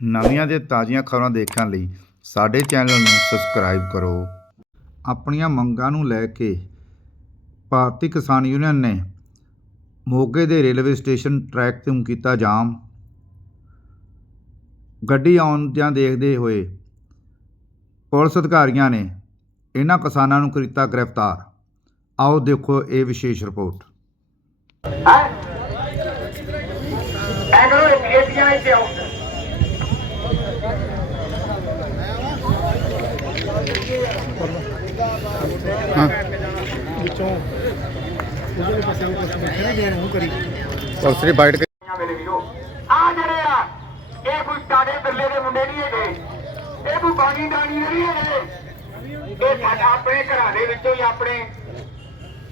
ਨਵੀਆਂ ਤੇ ਤਾਜ਼ੀਆਂ ਖਬਰਾਂ ਦੇਖਣ ਲਈ ਸਾਡੇ ਚੈਨਲ ਨੂੰ ਸਬਸਕ੍ਰਾਈਬ ਕਰੋ। ਆਪਣੀਆਂ ਮੰਗਾਂ ਨੂੰ ਲੈ ਕੇ ਭਾਰਤੀ ਕਿਸਾਨ ਯੂਨੀਅਨ ਨੇ ਮੋਗੇ ਦੇ ਰੇਲਵੇ ਸਟੇਸ਼ਨ ਟਰੈਕ ਤੋਂ ਕੀਤਾ ਜਾਮ। ਗੱਡੀ ਆਉਂਦਿਆਂ ਦੇਖਦੇ ਹੋਏ ਪੁਲਿਸ ਅਧਿਕਾਰੀਆਂ ਨੇ ਇਹਨਾਂ ਕਿਸਾਨਾਂ ਨੂੰ ਕੀਤਾ ਗ੍ਰਿਫਤਾਰ। ਆਓ ਦੇਖੋ ਇਹ ਵਿਸ਼ੇਸ਼ ਰਿਪੋਰਟ। ਐ ਕਰੋ, ਇਹ ਪੀਏਟੀਆਂ ਇੱਥੇ ਆਓ ਵਿੱਚੋਂ ਉਧਰਲੇ ਪਾਸੇ ਬੈਠੇ ਨੇ ਦੇਣ ਨੂੰ ਕਰੀ ਪੁਲਿਸ ਨੇ ਬਾਈਟ ਮੇਰੇ ਵੀਰੋ ਆ ਜਿਹੜੇ ਆ, ਇਹ ਕੋਈ ਟਾੜੇ ਬਿਰਲੇ ਦੇ ਮੁੰਡੇ ਨਹੀਂ ਹੈਗੇ। ਇਹ ਕੋਈ ਬਾਣੀ ਦਾਣੀ ਨਹੀਂ ਹੈਗੇ। ਇਹ ਸਾਡਾ ਆਪਣੇ ਘਰਾਂ ਦੇ ਵਿੱਚੋਂ ਹੀ ਆਪਣੇ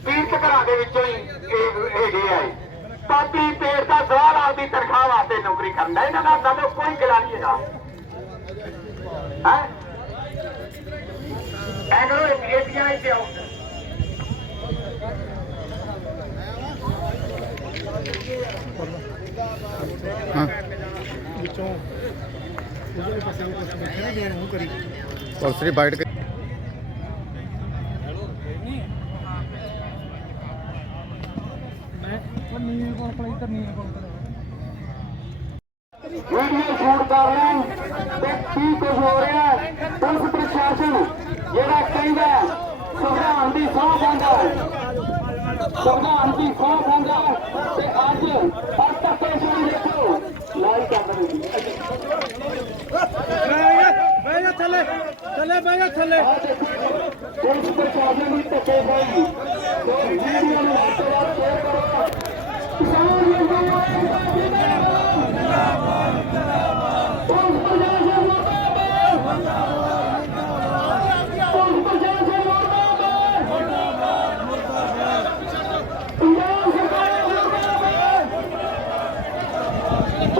ਤੀਰਥ ਘਰਾਂ ਦੇ ਵਿੱਚੋਂ ਹੀ ਇਹ ਹੈਗੇ ਆ ਪਾਪੀ ਪੇਟ ਦਾ ਸਵਾਲ ਆਪਦੀ ਤਨਖਾਹ ਵਾਸਤੇ ਨੌਕਰੀ ਕਰਦਾ ਇਹਨਾਂ ਦਾ ਸਾਡੇ ਕੋਈ ਗਿਲਾ ਨਹੀਂ ਹੈਗਾ। ਹੈ? ਐ ਕਰੋ ਇਹ ਪੀਏਟੀਆਂ ਇੱਥੇ ਆਓ ਵਿੱਚੋਂ ਉਧਰਲੇ ਪਾਸੇ ਉਹ ਕੁਝ ਬੈਠੇ ਨੇ ਦੇਣ ਨੂੰ ਕਰੀ ਪੁਲਿਸ ਨੇ ਬਾਈਟ ਮੈਂ ਉਹ ਨੀਵੇਂ ਕੋਲ ਕੋਲ ਇੱਧਰ ਨੀਵੇਂ ਕੋਲ ਵੀਡੀਓ ਸ਼ੂਟ ਕਰ ਰਹੇ ਤੇ ਕੀ ਕੁਝ ਹੋ ਰਿਹਾ ਹੈ। ਪੁਲਿਸ ਪ੍ਰਸ਼ਾਸਨ ਜਿਹੜਾ ਕਹਿੰਦਾ ਹੈ, ਸੰਵਿਧਾਨ ਦੀ ਸਹੁੰ ਹੈ। ਸੰਵਿਧਾਨ ਦੀ ਸਹੁੰ ਖਾਂਦਾ ਤੇ ਅੱਜ ਅੱਜ ਤੱਕ ਸ਼ੁਰੂ ਦੇਖੋ ਲਾਈ ਕਰ ਰਹੇ ਨੇ ਬਹਿ ਜਾ ਥੱਲੇ ਥੱਲੇ ਬਹਿ ਜਾ ਥੱਲੇ। ਪ੍ਰਸ਼ਾਸਨ ਦੀ ਧੱਕੇ ਖਾਈ। ਤੇ ਵੀਡੀਓ ਨੂੰ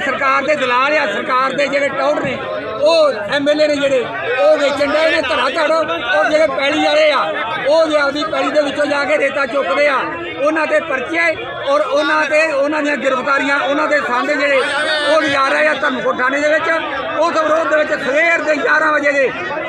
ਸਰਕਾਰ ਦੇ ਦਲਾਲ ਆ, ਸਰਕਾਰ ਦੇ ਜਿਹੜੇ ਟੌਰ ਨੇ, ਉਹ ਐਮਐਲਏ ਨੇ ਜਿਹੜੇ, ਉਹ ਵੇਚਣ ਦੇ ਨੇ ਧੜਾ ਧੜ ਉਹ ਜਿਹੜੇ ਪੈਲੀ ਵਾਲੇ ਆ। ਉਹ ਜੇ ਆਪਦੀ ਪੈਲੀ ਦੇ ਵਿੱਚੋਂ ਜਾ ਕੇ ਰੇਤਾ ਚੁੱਕਦੇ ਆ, ਉਹਨਾਂ ਤੇ ਪਰਚੇ ਔਰ ਉਹਨਾਂ ਤੇ, ਉਹਨਾਂ ਦੀਆਂ ਗ੍ਰਿਫਤਾਰੀਆਂ, ਉਹਨਾਂ ਦੇ ਸਾਹਮਣੇ ਜਿਹੜੇ ਉਹ ਰਹੇ ਆ ਧਰਮਕੋਟ ਥਾਣੇ ਦੇ ਵਿੱਚ ਉਸ ਵਿਰੋਧ ਦੇ ਵਿੱਚ ਸਵੇਰ ਦੇ 11 ਵਜੇ ਦੇ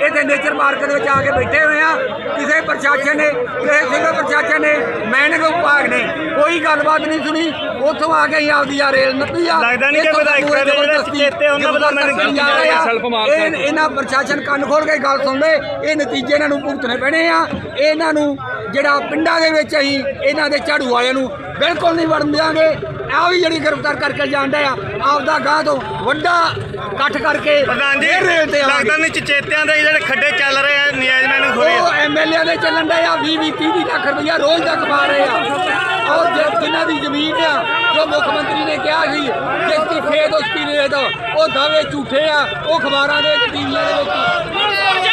ਇੱਥੇ ਨੇਚਰ ਪਾਰਕ ਦੇ ਵਿੱਚ ਆ ਕੇ ਬੈਠੇ ਹੋਏ ਆ। ਕਿਸੇ ਪ੍ਰਸ਼ਾਸਨ ਨੇ ਕਿਸੇ ਸਿਵਲ ਪ੍ਰਸ਼ਾਸਨ ਨੇ ਮੈਨਿੰਗ ਵਿਭਾਗ ਨੇ ਕੋਈ ਗੱਲਬਾਤ ਨਹੀਂ ਸੁਣੀ। ਉੱਥੋਂ ਆ ਕੇ ਹੀ ਆਪਦੀ ਆ ਰੇਲ ਨੱਪੀ ਆ। ਲੱਗਦਾ ਨਹੀਂ ਕਿ ਵਿਧਾਇਕ ਦੇ ਜਿਹੜੇ ਚੇਤੇ ਉਹਨਾਂ ਰਹੀ ਆ, ਸੈਲਫ ਮਾਰ ਇਹਨਾਂ ਪ੍ਰਸ਼ਾਸਨ ਕੰਨ ਖੋਲ ਕੇ ਗੱਲ ਸੁਣਦੇ ਇਹ ਨਤੀਜੇ ਇਹਨਾਂ ਨੂੰ ਭੁਗਤਣੇ ਪੈਣੇ ਆ। ਇਹਨਾਂ ਨੂੰ ਜਿਹੜਾ ਪਿੰਡਾਂ ਦੇ ਵਿੱਚ ਅਸੀਂ ਇਹਨਾਂ ਦੇ ਝਾੜੂ ਵਾਲਿਆਂ ਨੂੰ ਬਿਲਕੁਲ ਨਹੀਂ ਵੜਨ ਦਿਆਂਗੇ। ਆ ਵੀ ਜਿਹੜੀ ਗ੍ਰਿਫਤਾਰ ਕਰਕੇ ਜਾਂਦਾ ਆ ਆਪਦਾ ਗਾਂ ਤੋਂ ਵੱਡਾ ਇਕੱਠ ਕਰਕੇ ਪ੍ਰਧਾਨ ਜੀ ਫਿਰ ਰੇਲ ਤੇ ਆਵਾਂਗੇ। ਲੱਗਦਾ ਨਹੀਂ ਚਚੇਤਿਆਂ ਦੇ ਜਿਹੜੇ ਖੱਡੇ ਚੱਲ ਰਹੇ ਆ ਮੈਨਿੰਗ ਹੋ ਰਹੀ ਉਹ ਐਮਐਲਏ ਦੇ ਚੱਲਣ ਦੇ ਆ 20 20 30 ਲੱਖ ਰੁਪਇਆ ਰੋਜ਼ ਦਾ ਕਮਾ ਰਹੇ ਆ। ਔਰ ਜੇ ਜਿਨ੍ਹਾਂ ਦੀ ਜ਼ਮੀਨ ਆ ਜੋ ਮੁੱਖ ਮੰਤਰੀ ਨੇ ਕਿਹਾ ਸੀ ਜਿਸ ਦੀ ਖੇਤ ਉਸ ਦੀ ਰੇਤ ਉਹ ਦਾਅਵੇ ਝੂਠੇ ਆ ਉਹ ਖਬਰਾਂ ਦੇ ਵਿੱਚ ਟੀਵੀਆਂ ਦੇ ਵਿੱਚ।